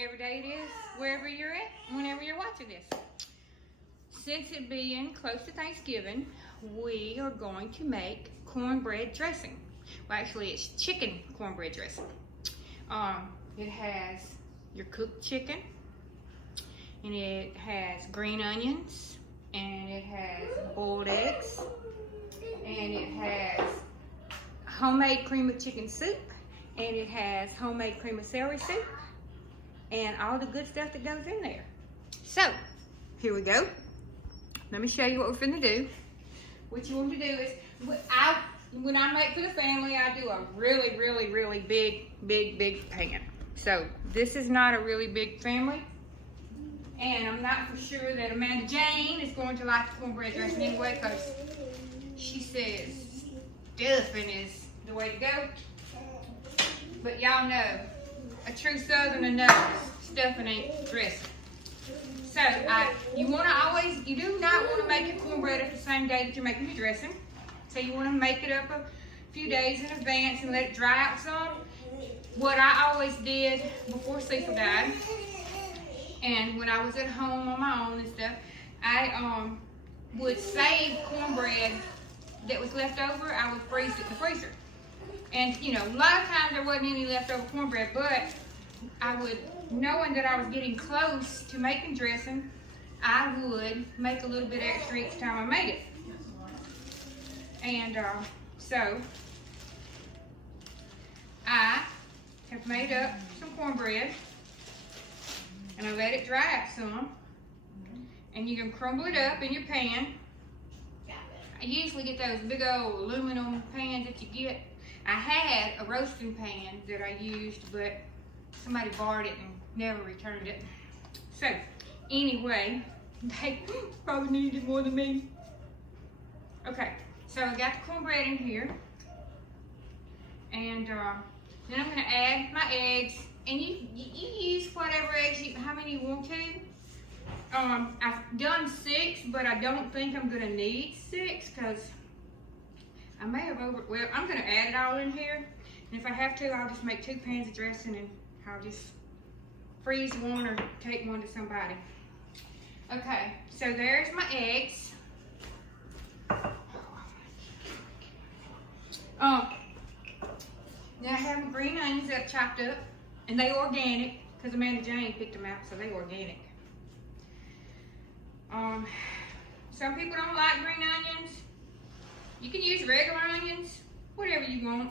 whatever day it is, wherever you're at, whenever you're watching this. Since it being close to Thanksgiving, we are going to make cornbread dressing. Well, actually, it's chicken cornbread dressing. It has your cooked chicken, and it has green onions, and it has boiled eggs, and it has homemade cream of chicken soup, and it has homemade cream of celery soup, and all the good stuff that goes in there. So, here we go. Let me show you what we're finna do. What you want to do is, when I make for the family, I do a really big pan. So, this is not a really big family. And I'm not for sure that Amanda Jane is going to like the cornbread dressing anyway, because she says stuffing is the way to go. But y'all know, a true Southerner knows stuffing ain't dressing. So, you do not want to make your cornbread up the same day that you're making your dressing. So you want to make it up a few days in advance and let it dry out some. What I always did before Cecil died, and when I was at home on my own and stuff, I would save cornbread that was left over. I would freeze it in the freezer. And you know, a lot of times there wasn't any leftover cornbread, but I would, knowing that I was getting close to making dressing, I would make a little bit extra each time I made it. And so I have made up some cornbread, and I let it dry out some, and you can crumble it up in your pan. I usually get those big old aluminum pans that you get. I had a roasting pan that I used, but somebody borrowed it and never returned it. So anyway, they probably needed it more than me. Okay, so I got the cornbread in here, and then I'm gonna add my eggs, and you use whatever eggs how many you want to. I've done 6, but I don't think I'm gonna need 6 because I may have well, I'm gonna add it all in here, and if I have to, I'll just make 2 pans of dressing, and I'll just freeze one or take one to somebody. Okay, so there's my eggs. Now I have my green onions that I've chopped up, and they organic, because Amanda Jane picked them out, so they organic. Some people don't like green onions. You can use regular onions, whatever you want.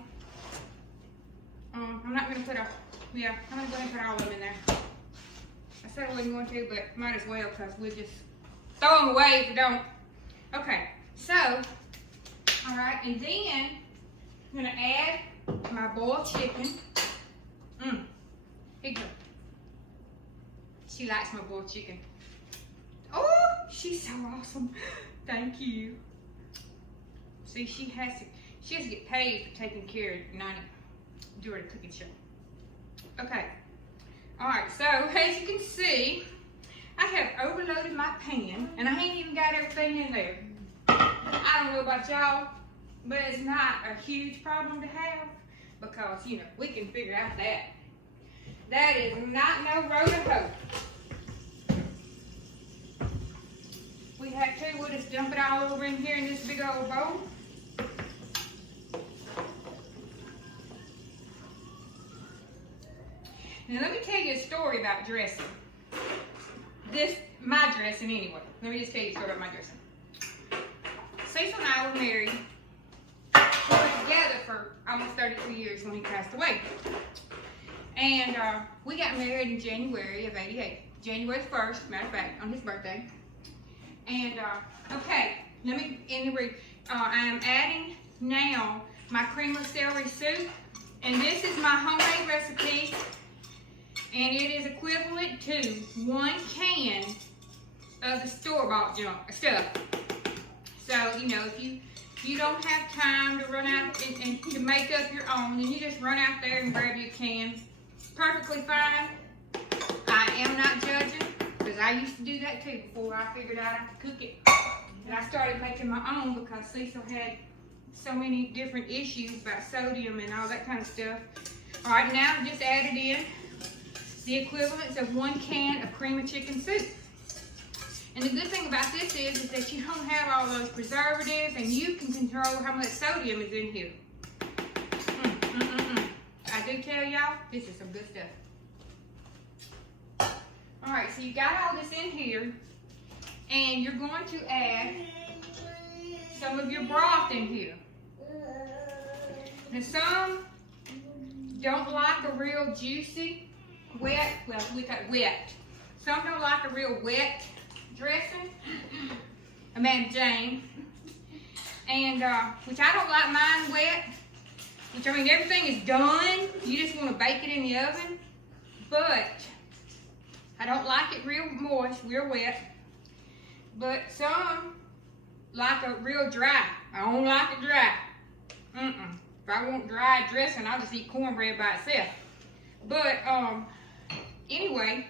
I'm not gonna put I'm gonna go ahead and put all of them in there. I said I wasn't going to, but might as well, because we'll just throw them away if we don't. Okay, so, all right, and then I'm gonna add my boiled chicken. Here you go. She likes my boiled chicken. Oh, she's so awesome. Thank you. See, she has to get paid for taking care of Nani during the cooking show. Okay. Alright, so as you can see, I have overloaded my pan, and I ain't even got everything in there. I don't know about y'all, but it's not a huge problem to have, because, you know, we can figure out that. That is not no road to hoe. We had to, we'll just dump it all over in here in this big old bowl. Now let me tell you a story about dressing. My dressing anyway. Let me just tell you a story about my dressing. Cecil and I were married. We were together for almost 32 years when he passed away. And we got married in January of '88. January 1st, matter of fact, on his birthday. And okay, let me read. I am adding now my cream of celery soup, and this is my homemade recipe, and it is equivalent to 1 can of the store-bought stuff. So you know, if you don't have time to run out and to make up your own, then you just run out there and grab your can. Perfectly fine. I am not judging, because I used to do that too before I figured out I could cook it. And I started making my own because Cecil had so many different issues about sodium and all that kind of stuff. All right, now I've just added in the equivalent of 1 can of cream of chicken soup. And the good thing about this is that you don't have all those preservatives, and you can control how much sodium is in here. I do tell y'all, this is some good stuff. All right, so you got all this in here, and you're going to add some of your broth in here. Now some don't like a real juicy, wet, well, we got wet. Some don't like a real wet dressing. Madam Jane. And, which I don't like mine wet. Which, I mean, everything is done. You just want to bake it in the oven. But I don't like it real moist, real wet. But some like a real dry. I don't like it dry. If I want dry dressing, I'll just eat cornbread by itself. But anyway,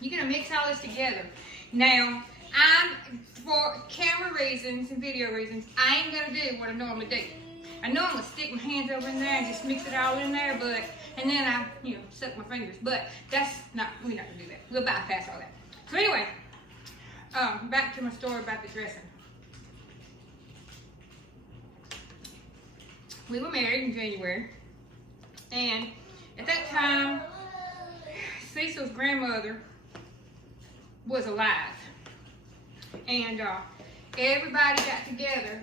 you're gonna mix all this together. Now, for camera reasons and video reasons, I ain't gonna do what I normally do. I normally stick my hands over in there and just mix it all in there, and then I, suck my fingers. But we're not gonna do that. We'll bypass all that. So anyway, back to my story about the dressing. We were married in January, and at that time, Cecil's grandmother was alive, and everybody got together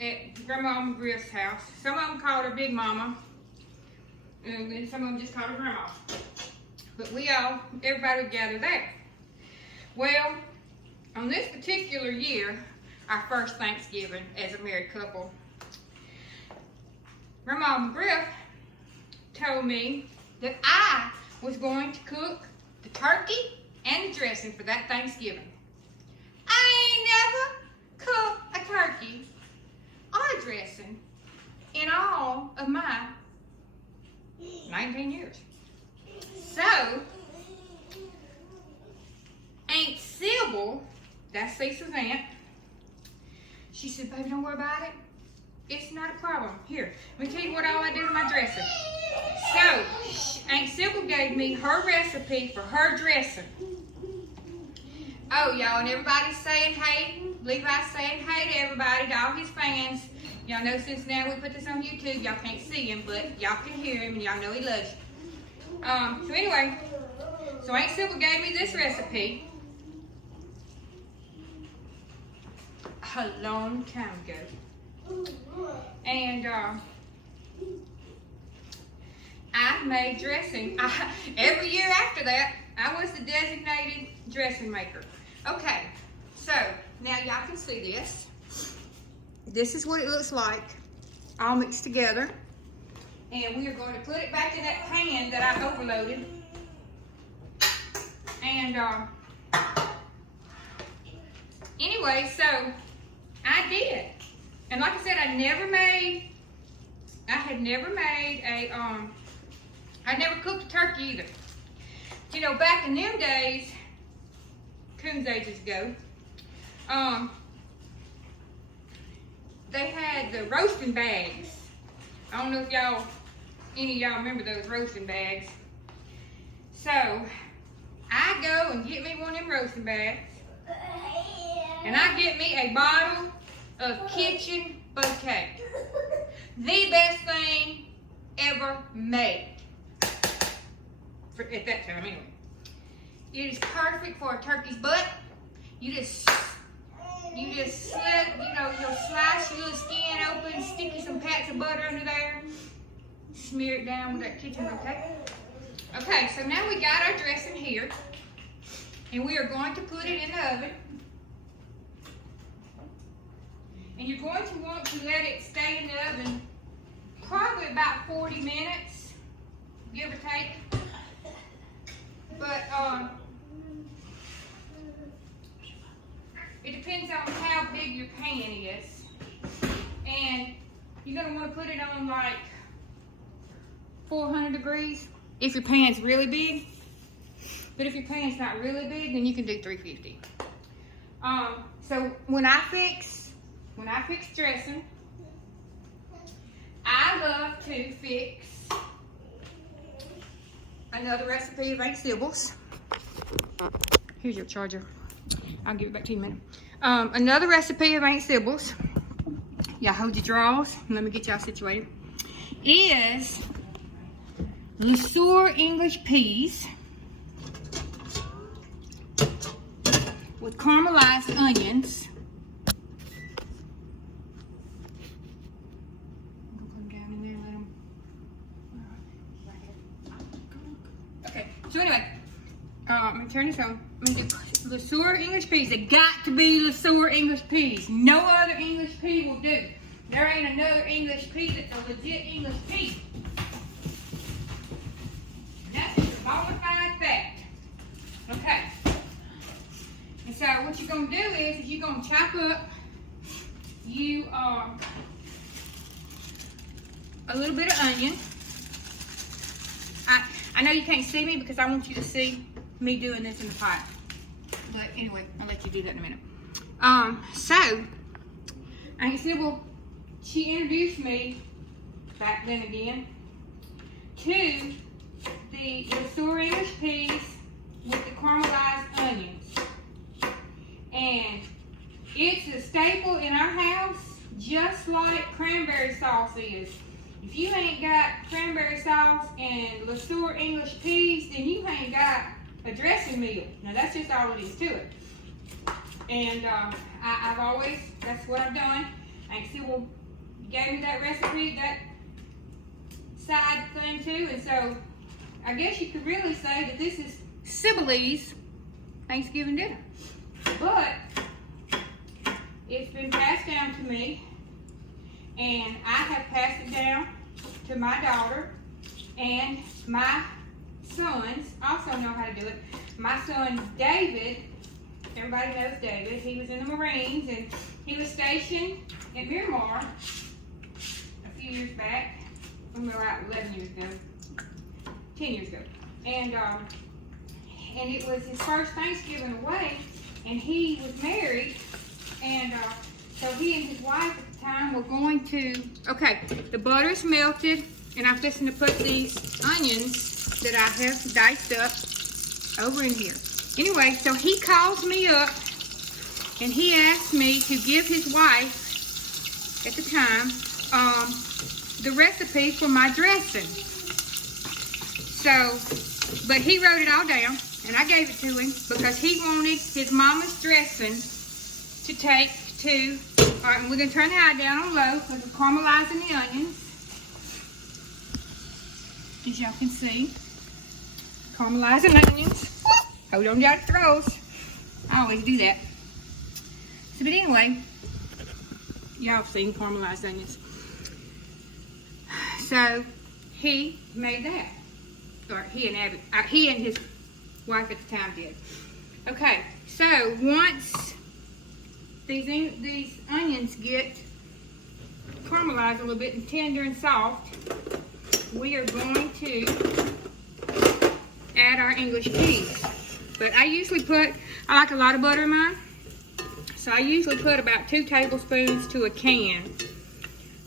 at Grandma Griff's house. Some of them called her Big Mama, and then some of them just called her Grandma. But everybody would gather there. Well, on this particular year, our first Thanksgiving as a married couple, Grandma Griff told me that I was going to cook the turkey and the dressing for that Thanksgiving. I ain't never cooked a turkey or a dressing in all of my 19 years. So, Aunt Sybil, that's Cecil's aunt, she said, baby, don't worry about it. It's not a problem. Here, let me tell you what all I do to my dressing. So, Aunt Sybil gave me her recipe for her dressing. Oh, y'all, and everybody's saying hey. Levi's saying hey to everybody, to all his fans. Y'all know since now we put this on YouTube, y'all can't see him, but y'all can hear him, and y'all know he loves you. So anyway, so Aunt Sybil gave me this recipe a long time ago. And I made dressing. Every year after that, I was the designated dressing maker. Okay, so now y'all can see this. This is what it looks like, all mixed together. And we are going to put it back in that pan that I overloaded. And anyway, so I did. And like I said, I had never made a, I never cooked a turkey either. You know, back in them days, Coons ages ago, they had the roasting bags. I don't know if any of y'all remember those roasting bags. So, I go and get me one of them roasting bags, and I get me a bottle of Kitchen Bouquet. The best thing ever made. At that time, anyway. It is perfect for a turkey's butt. You just slit, you'll slice your little skin open, stick you some pats of butter under there, smear it down with that Kitchen Bouquet. Okay, so now we got our dressing here, and we are going to put it in the oven. And you're going to want to let it stay in the oven probably about 40 minutes, give or take. But it depends on how big your pan is. And you're going to want to put it on like 400 degrees if your pan's really big. But if your pan's not really big, then you can do 350. So when I fix dressing, I love to fix another recipe of Aunt Sybil's. Here's your charger. I'll give it back to you in a minute. Another recipe of Aunt Sybil's. Y'all hold your drawers. Let me get y'all situated. Is the Suer English Peas with caramelized onions. Okay, so anyway, I'm gonna turn this on. I'm gonna do the Suer English Peas. They got to be the Suer English Peas. No other English pea will do. There ain't another English pea that's a legit English pea. That's just a bona fide fact. Okay. And so what you're gonna do is you're gonna chop up a little bit of onion. I know you can't see me because I want you to see me doing this in the pot. But anyway, I'll let you do that in a minute. So Aunt Sybil, she introduced me back then again to the Suer English Peas with the caramelized onions. And it's a staple in our house, just like cranberry sauce is. If you ain't got cranberry sauce and Suer English Peas, then you ain't got a dressing meal. Now that's just all it is to it. And I've always, that's what I've done. Aunt Sybil gave me that recipe, that side thing too. And so I guess you could really say that this is Sybil's Thanksgiving dinner. But it's been passed down to me, and I have passed it down to my daughter, and my sons also know how to do it. My son David, everybody knows David, he was in the Marines, and he was stationed at Miramar a few years back, about 11 years ago, 10 years ago. And it was his first Thanksgiving away, and he was married, and so he and his wife at the time were going to, okay, the butter's melted, and I'm fixing to put these onions that I have diced up over in here. Anyway, so he calls me up, and he asked me to give his wife, at the time, the recipe for my dressing. So, but he wrote it all down, and I gave it to him because he wanted his mama's dressing to take to, all right, and we're going to turn the eye down on low because we're caramelizing the onions. As y'all can see, caramelizing onions. Hold on down the throws. I always do that. So, but anyway, y'all have seen caramelized onions. So, he made that. Or he and his wife at the time did. Okay, so once these onions get caramelized a little bit and tender and soft, we are going to add our English peas. But I usually I like a lot of butter in mine, so I usually put about 2 tablespoons to a can.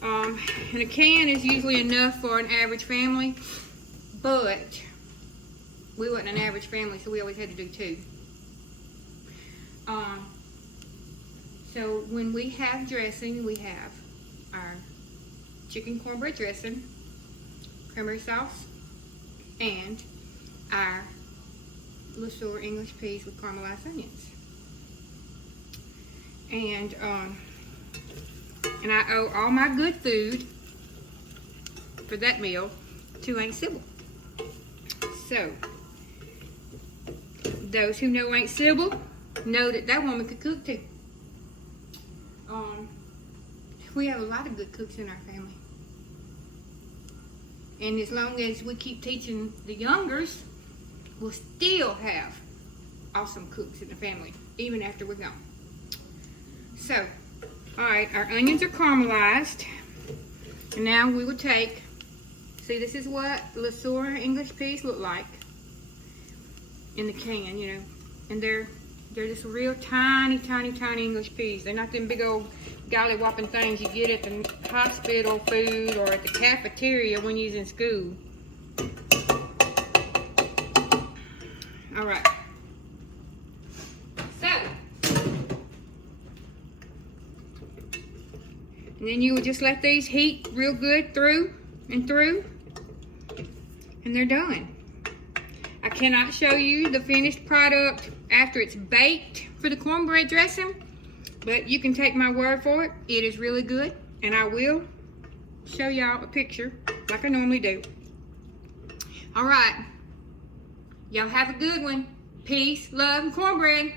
And a can is usually enough for an average family, but we wasn't an average family, so we always had to do 2. So when we have dressing, we have our chicken cornbread dressing, cranberry sauce, and our Suer English Peas with caramelized onions. And I owe all my good food for that meal to Aunt Sybil. So, those who know Aunt Sybil know that that woman could cook too. We have a lot of good cooks in our family. And as long as we keep teaching the youngers, we'll still have awesome cooks in the family, even after we're gone. So, alright, our onions are caramelized. And now we will take, see, this is what Suer English Peas look like in the can, you know. And they're just real tiny, tiny, tiny English peas. They're not them big old golly-whopping things you get at the hospital food or at the cafeteria when you're in school. All right. So, and then you will just let these heat real good through and through, and they're done. I cannot show you the finished product after it's baked for the cornbread dressing, but you can take my word for it. It is really good, and I will show y'all a picture like I normally do. All right. Y'all have a good one. Peace, love, and cornbread.